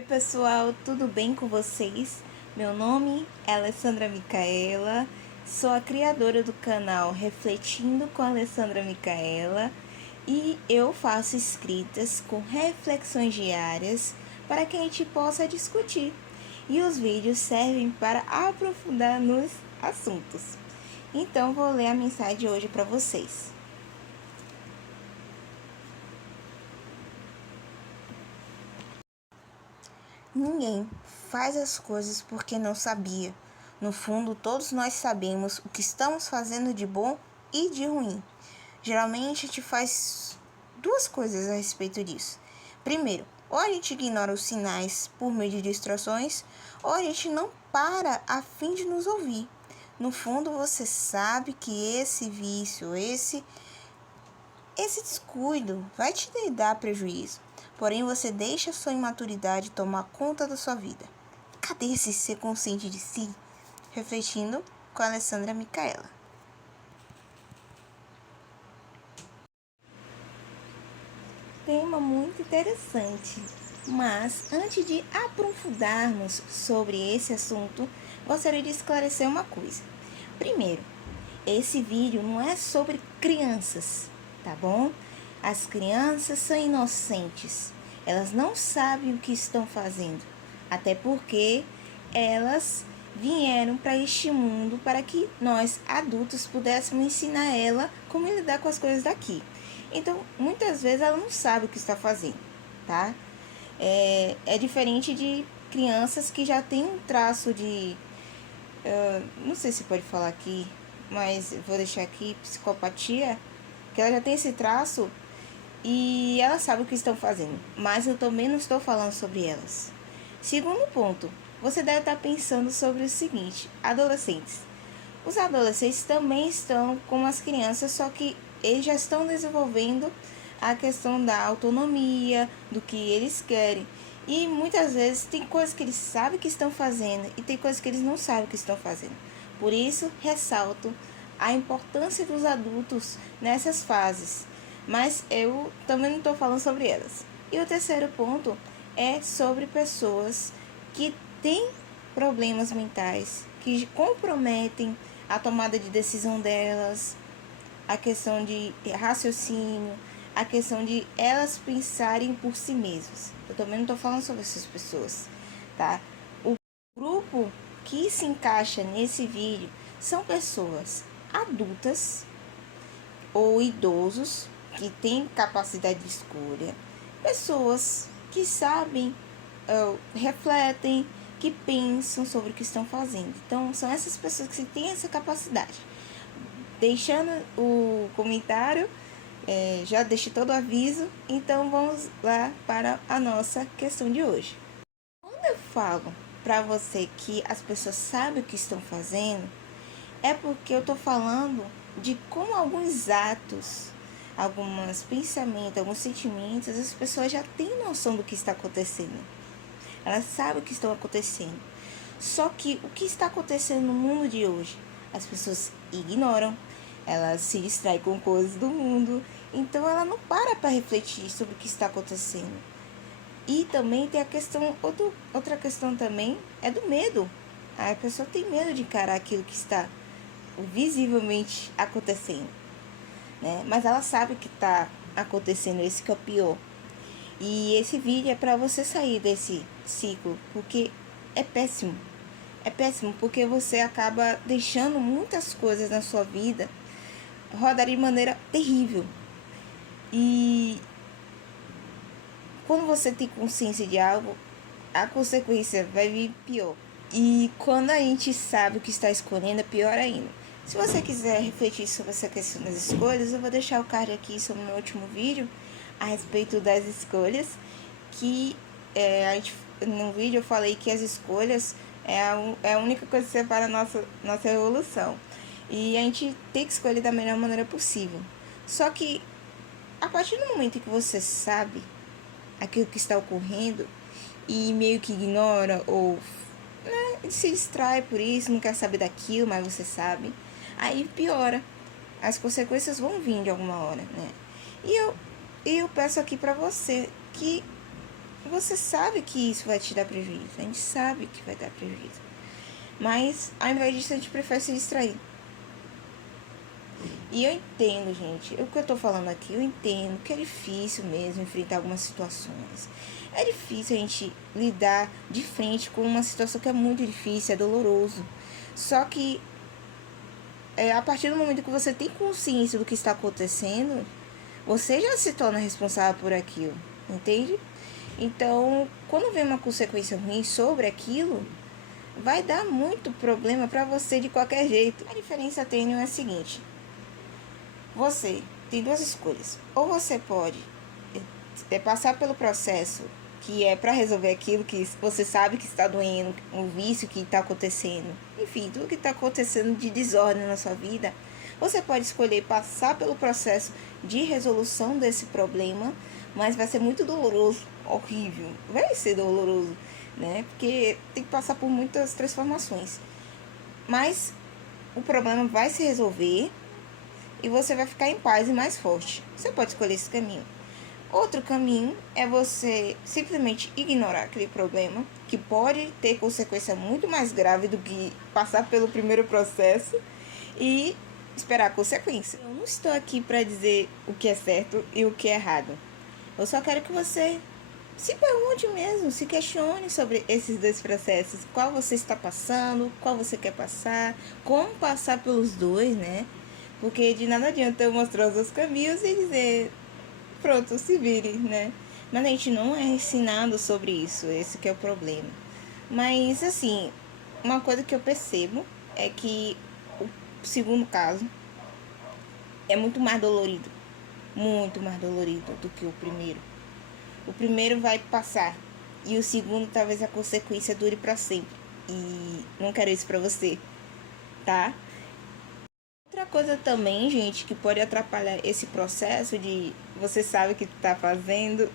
Oi pessoal, tudo bem com vocês? Meu nome é Alessandra Micaela, sou a criadora do canal Refletindo com Alessandra Micaela e eu faço escritas com reflexões diárias para que a gente possa discutir. E os vídeos servem para aprofundar nos assuntos. Então vou ler a mensagem de hoje para vocês. Ninguém faz as coisas porque não sabia. No fundo, todos nós sabemos o que estamos fazendo de bom e de ruim. Geralmente, a gente faz duas coisas a respeito disso. Primeiro, ou a gente ignora os sinais por meio de distrações, ou a gente não para a fim de nos ouvir. No fundo, você sabe que esse vício, esse descuido vai te dar prejuízo. Porém, você deixa a sua imaturidade tomar conta da sua vida. Cadê esse ser consciente de si? Refletindo com a Alessandra Micaela. Tema muito interessante. Mas, antes de aprofundarmos sobre esse assunto, gostaria de esclarecer uma coisa. Primeiro, esse vídeo não é sobre crianças, tá bom? As crianças são inocentes, elas não sabem o que estão fazendo, até porque elas vieram para este mundo para que nós, adultos, pudéssemos ensinar ela como lidar com as coisas daqui. Então, muitas vezes ela não sabe o que está fazendo, tá? É diferente de crianças que já têm um traço de... não sei se pode falar aqui, mas vou deixar aqui, psicopatia, que ela já tem esse traço e ela sabe o que estão fazendo, mas eu também não estou falando sobre elas. Segundo ponto, você deve estar pensando sobre o seguinte: adolescentes. Os adolescentes também estão como as crianças, só que eles já estão desenvolvendo a questão da autonomia, do que eles querem. E muitas vezes tem coisas que eles sabem que estão fazendo e tem coisas que eles não sabem que estão fazendo. Por isso, ressalto a importância dos adultos nessas fases. Mas eu também não estou falando sobre elas. E o terceiro ponto é sobre pessoas que têm problemas mentais, que comprometem a tomada de decisão delas, a questão de raciocínio, a questão de elas pensarem por si mesmas. Eu também não estou falando sobre essas pessoas, tá? O grupo que se encaixa nesse vídeo são pessoas adultas ou idosos que têm capacidade de escolha, pessoas que sabem, refletem, que pensam sobre o que estão fazendo. Então, são essas pessoas que têm essa capacidade. Deixando o comentário, já deixei todo o aviso, então vamos lá para a nossa questão de hoje. Quando eu falo para você que as pessoas sabem o que estão fazendo, é porque eu estou falando de como alguns atos, alguns pensamentos, alguns sentimentos, as pessoas já têm noção do que está acontecendo. Elas sabem o que está acontecendo. Só que o que está acontecendo no mundo de hoje? As pessoas ignoram, elas se distraem com coisas do mundo, então ela não para refletir sobre o que está acontecendo. E também tem a questão, outra questão também é do medo. A pessoa tem medo de encarar aquilo que está visivelmente acontecendo, né? Mas ela sabe que está acontecendo, esse que é o pior. E esse vídeo é para você sair desse ciclo, porque é péssimo. É péssimo porque você acaba deixando muitas coisas na sua vida rodar de maneira terrível. E quando você tem consciência de algo, a consequência vai vir pior. E quando a gente sabe o que está escolhendo, é pior ainda. Se você quiser refletir sobre essa questão das escolhas, eu vou deixar o card aqui sobre o meu último vídeo a respeito das escolhas, que no vídeo eu falei que as escolhas é a única coisa que separa a nossa evolução. E a gente tem que escolher da melhor maneira possível. Só que a partir do momento que você sabe aquilo que está ocorrendo e meio que ignora ou se distrai por isso, não quer saber daquilo, mas você sabe, aí piora. As consequências vão vir de alguma hora, né? E eu peço aqui pra você que você sabe que isso vai te dar prejuízo. A gente sabe que vai dar prejuízo. Mas, ao invés disso, a gente prefere se distrair. E eu entendo, gente, o que eu tô falando aqui, eu entendo que é difícil mesmo enfrentar algumas situações. É difícil a gente lidar de frente com uma situação que é muito difícil, é doloroso. Só que, a partir do momento que você tem consciência do que está acontecendo, você já se torna responsável por aquilo, entende? Então, quando vem uma consequência ruim sobre aquilo, vai dar muito problema para você de qualquer jeito. A diferença tênue é a seguinte: você tem duas escolhas. Ou você pode passar pelo processo que é para resolver aquilo que você sabe que está doendo, um vício que está acontecendo, enfim, tudo que está acontecendo de desordem na sua vida. Você pode escolher passar pelo processo de resolução desse problema, mas vai ser muito doloroso, horrível, vai ser doloroso, né? Porque tem que passar por muitas transformações. Mas o problema vai se resolver e você vai ficar em paz e mais forte. Você pode escolher esse caminho. Outro caminho é você simplesmente ignorar aquele problema, que pode ter consequência muito mais grave do que passar pelo primeiro processo, e esperar a consequência. Eu não estou aqui para dizer o que é certo e o que é errado. Eu só quero que você se pergunte mesmo, se questione sobre esses dois processos. Qual você está passando, qual você quer passar, como passar pelos dois, né? Porque de nada adianta eu mostrar os dois caminhos e dizer, pronto, se vire, né? Mas a gente não é ensinado sobre isso, esse que é o problema. Mas, assim, uma coisa que eu percebo é que o segundo caso é muito mais dolorido do que o primeiro. O primeiro vai passar e o segundo talvez a consequência dure para sempre. E não quero isso para você, tá? Outra coisa também, gente, que pode atrapalhar esse processo de você sabe o que tá fazendo,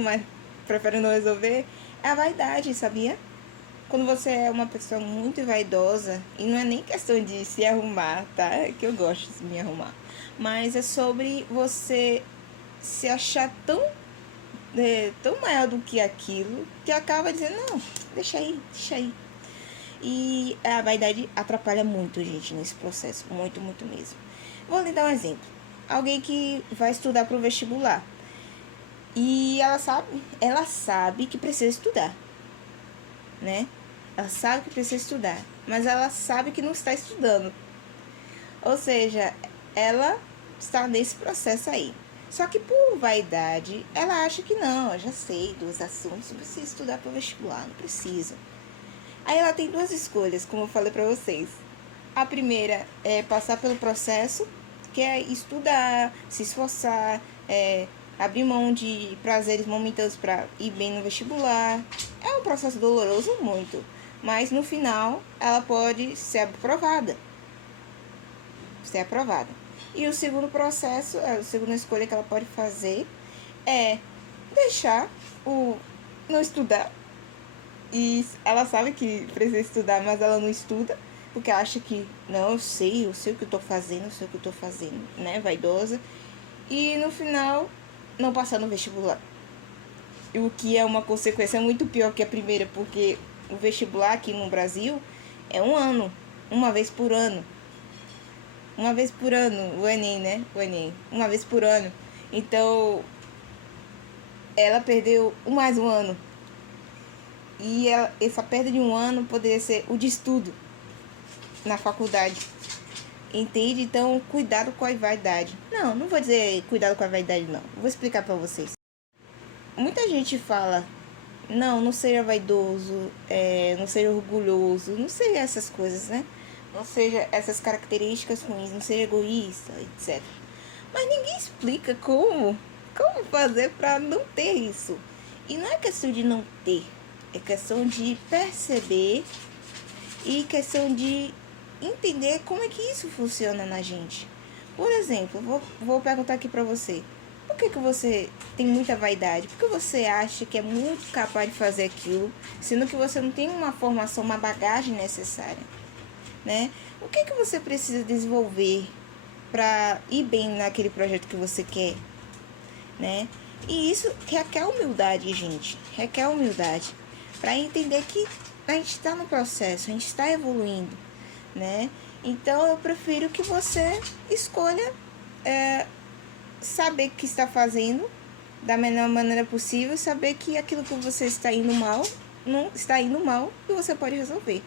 mas prefere não resolver, é a vaidade, sabia? Quando você é uma pessoa muito vaidosa, e não é nem questão de se arrumar, tá? É que eu gosto de me arrumar. Mas é sobre você se achar tão maior do que aquilo, que acaba dizendo, não, deixa aí. E a vaidade atrapalha muito, gente, nesse processo. Muito, muito mesmo. Vou lhe dar um exemplo. Alguém que vai estudar para o vestibular. E ela sabe que precisa estudar, né? Ela sabe que precisa estudar, mas ela sabe que não está estudando. Ou seja, ela está nesse processo aí. Só que por vaidade, ela acha que não, eu já sei dos assuntos, não precisa estudar para o vestibular, não precisa. Aí ela tem duas escolhas, como eu falei para vocês. A primeira é passar pelo processo, que é estudar, se esforçar, abrir mão de prazeres momentâneos para ir bem no vestibular. É um processo doloroso muito, mas no final ela pode ser aprovada. E o segundo processo, a segunda escolha que ela pode fazer é deixar não estudar. E ela sabe que precisa estudar, mas ela não estuda, porque acha que, não, eu sei o que eu tô fazendo, né, vaidosa. E no final, não passar no vestibular. O que é uma consequência muito pior que a primeira, porque o vestibular aqui no Brasil é um ano, uma vez por ano. O Enem, né? O Enem, uma vez por ano. Então, ela perdeu mais um ano. E essa perda de um ano poderia ser o de estudo na faculdade. Entende? Então, cuidado com a vaidade. Não vou dizer cuidado com a vaidade, não. Vou explicar pra vocês. Muita gente fala, não seja vaidoso, não seja orgulhoso, não seja essas coisas, né? Não seja essas características ruins, não seja egoísta, etc. Mas ninguém explica como fazer pra não ter isso. E não é questão de não ter, é questão de perceber e questão de entender como é que isso funciona na gente. Por exemplo, vou perguntar aqui pra você. Por que você tem muita vaidade? Por que você acha que é muito capaz de fazer aquilo, sendo que você não tem uma formação, uma bagagem necessária, né? O que você precisa desenvolver para ir bem naquele projeto que você quer, né? E isso requer humildade, gente. Requer humildade. Para entender que a gente está no processo, a gente está evoluindo, né? Então eu prefiro que você escolha saber o que está fazendo da melhor maneira possível, saber que aquilo que você está indo mal, não está indo mal e você pode resolver,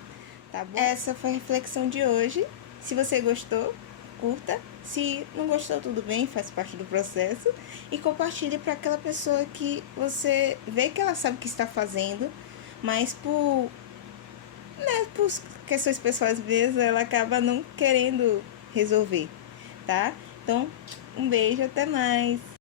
tá bom? Essa foi a reflexão de hoje. Se você gostou, curta. Se não gostou, tudo bem, faz parte do processo. E compartilhe para aquela pessoa que você vê que ela sabe o que está fazendo, mas por questões pessoais mesmo, ela acaba não querendo resolver, tá? Então, um beijo, até mais!